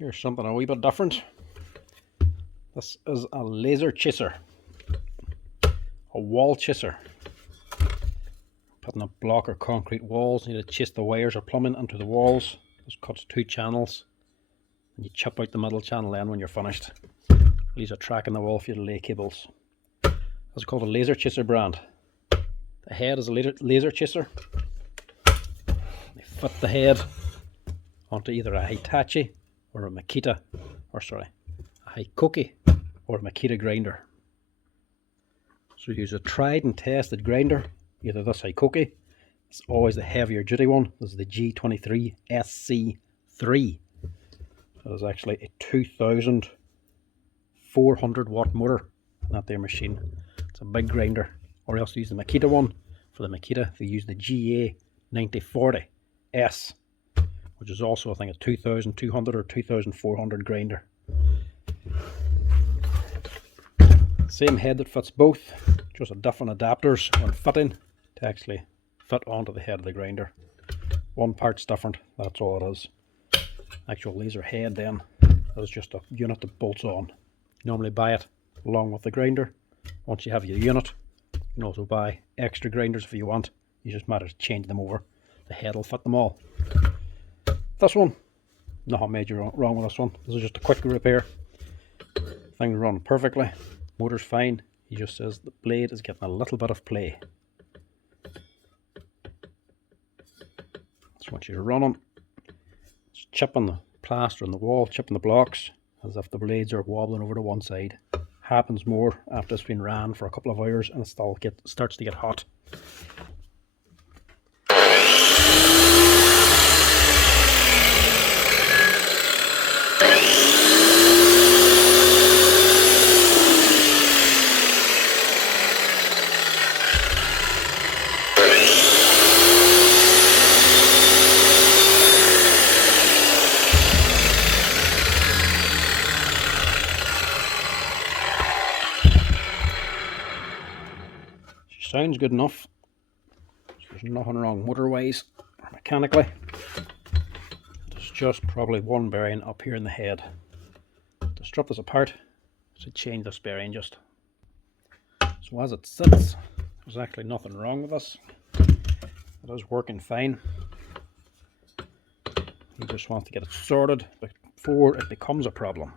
Here's something a wee bit different. This is a laser chaser, a wall chaser. Putting a block or concrete walls, you need to chase the wires or plumbing into the walls. This cuts 2 channels, and you chip out the middle channel then when you're finished. Leaves a track in the wall for you to lay cables. It's called a Laser Chaser brand. The head is a laser chaser. They fit the head onto either a Hitachi or a Makita, a Hikoki or a Makita grinder. So use a tried and tested grinder, either this Hikoki, it's always the heavier duty one. This is the G23SC4. That is actually a 2,400 watt motor in that there machine. It's a big grinder. Or else use the Makita one. For the Makita, they use the GA9040S, which is also I think a 2,200 or 2,400 grinder. Same head that fits both, just a different adapters when fitting to actually fit onto the head of the grinder. One part's different, that's all it is. Actual laser head then is just a unit that bolts on. You normally buy it along with the grinder. Once you have your unit, you can also buy extra grinders if you want. You just matter to change them over. The head will fit them all. This one, nothing major wrong with this one. This is just a quick repair. Things run perfectly. Motor's fine. He just says the blade is getting a little bit of play. So once you're running, it's chipping the plaster on the wall, chipping the blocks as if the blades are wobbling over to one side. Happens more after it's been ran for a couple of hours and it starts to get hot. Sounds good enough. There's nothing wrong motor-wise or mechanically. There's just probably one bearing up here in the head. To strip this apart, I should change this bearing just. So as it sits, there's actually nothing wrong with this. It is working fine. You just want to get it sorted before it becomes a problem.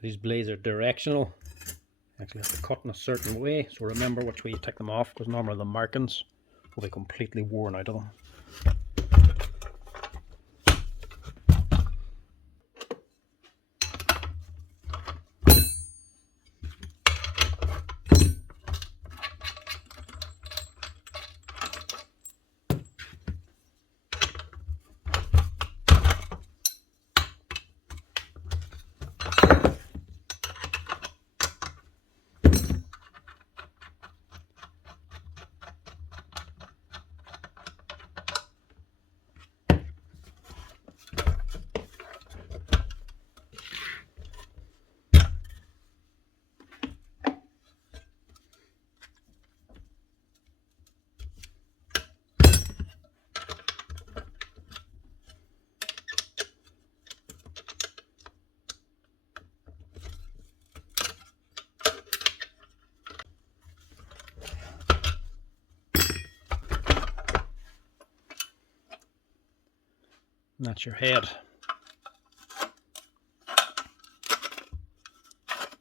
These blades are directional. You actually have to cut in a certain way, so remember which way you take them off, because normally the markings will be completely worn out of them. And that's your head.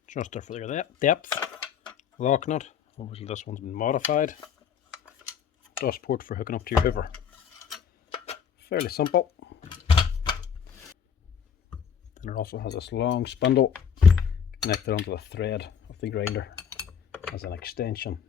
Adjuster for your depth, lock nut, obviously this one's been modified, dust port for hooking up to your hoover. Fairly simple. And it also has this long spindle connected onto the thread of the grinder as an extension.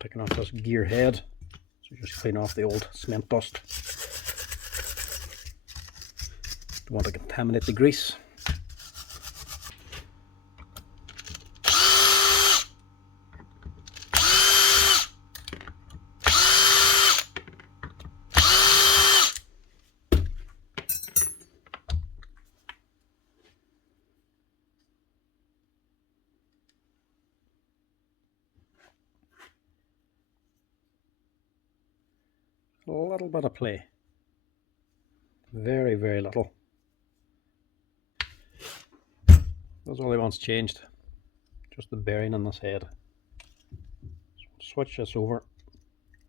taking off this gear head, so just clean off the old cement dust. Don't want to contaminate the grease. A little bit of play. Very, very little. That's all he wants changed. Just the bearing on this head. So switch this over,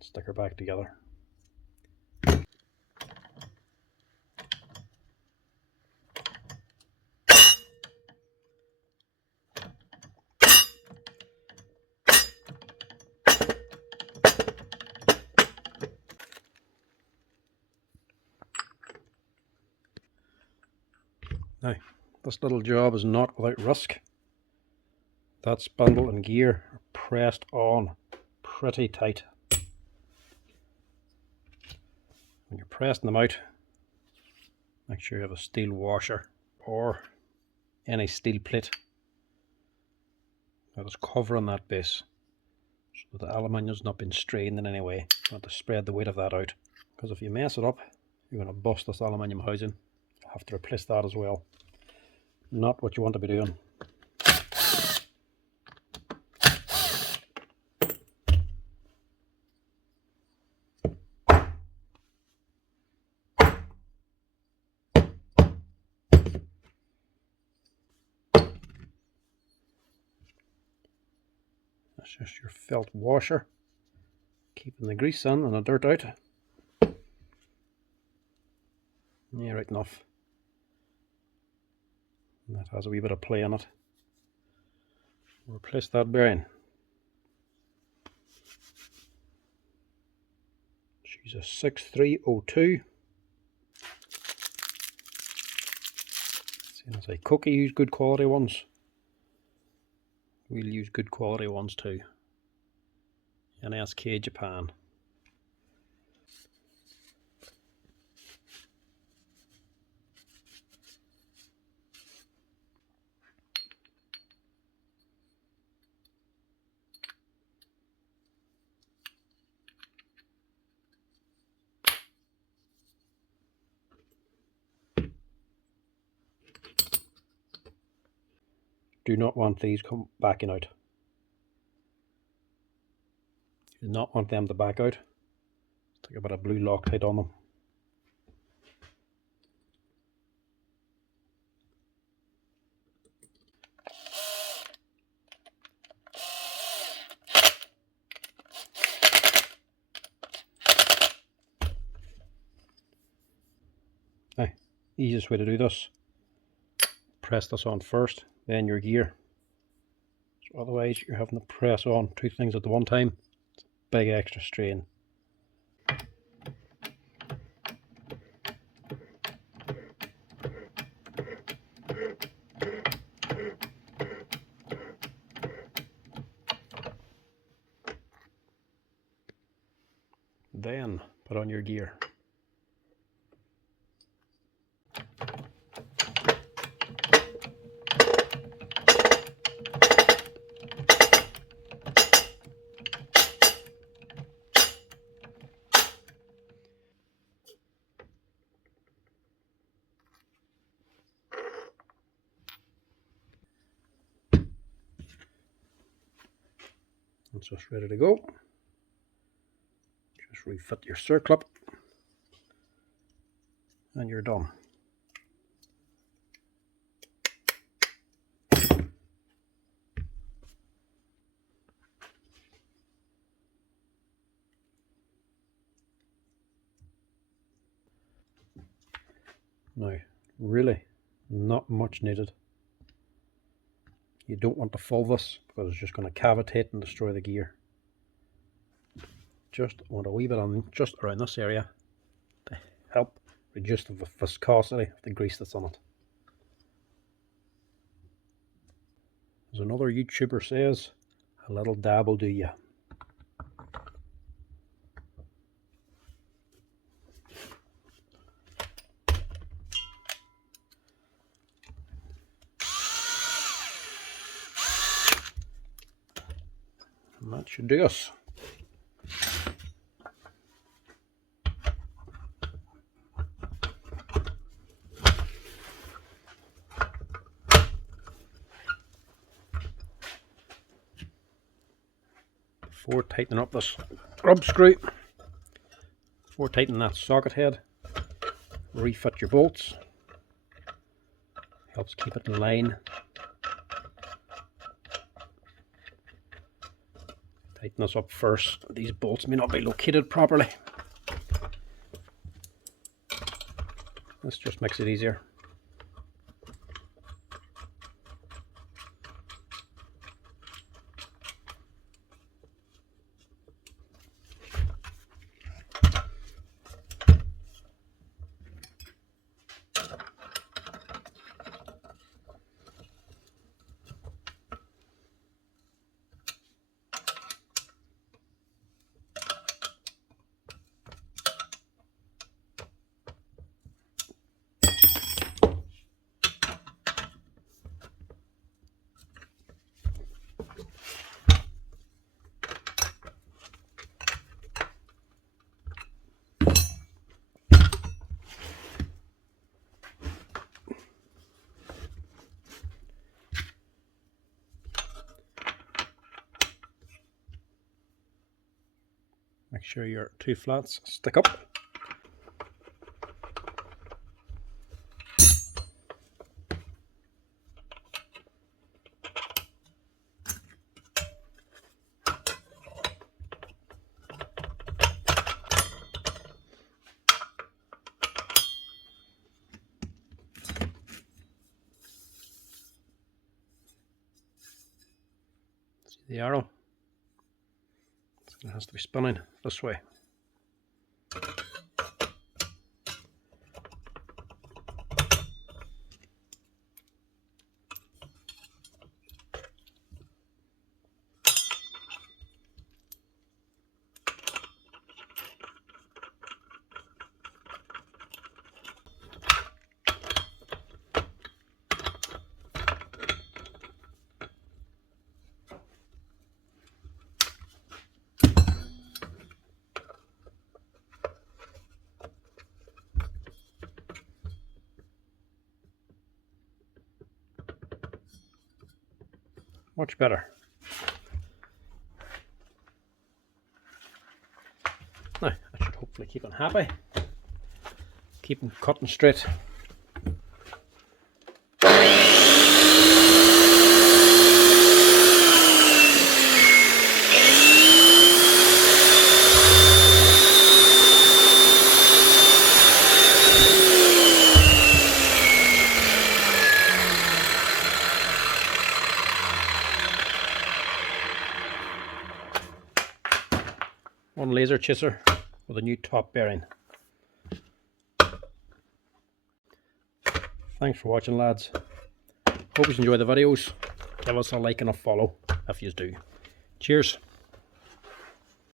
stick her back together. Now, this little job is not without risk. That spindle and gear are pressed on pretty tight. When you're pressing them out, make sure you have a steel washer or any steel plate that is covering that base, so that the aluminium's not been strained in any way. You want to spread the weight of that out, because if you mess it up, you're going to bust this aluminium housing. You'll have to replace that as well. Not what you want to be doing. That's just your felt washer, keeping the grease in and the dirt out. Yeah, right enough. And that has a wee bit of play in it. Replace that bearing. She's a 6302. Seeing as Hikoki use good quality ones, we'll use good quality ones too. NSK Japan. Do not want these backing out. You do not want them to back out. Take a bit of blue Loctite on them. Now, easiest way to do this, press this on first, then your gear. So otherwise you're having to press on two things at the one time. It's a big extra strain. Then put on your gear. It's just ready to go. Just refit your circlip and you're done. Now, really not much needed. You don't want to full this because it's just going to cavitate and destroy the gear. Just want a wee bit on just around this area to help reduce the viscosity of the grease that's on it. As another YouTuber says, a little dab will do ya. And that should do us. Before tightening up this grub screw, before tightening that socket head, refit your bolts. Helps keep it in line. Tighten this up first. These bolts may not be located properly. This just makes it easier. Make sure your two flats stick up. See the arrow? It has to be spinning this way. Much better. Now, I should hopefully keep them happy. Keep them cutting straight. One laser chaser with a new top bearing. Thanks for watching, lads. Hope you enjoy the videos. Give us a like and a follow if you do. Cheers.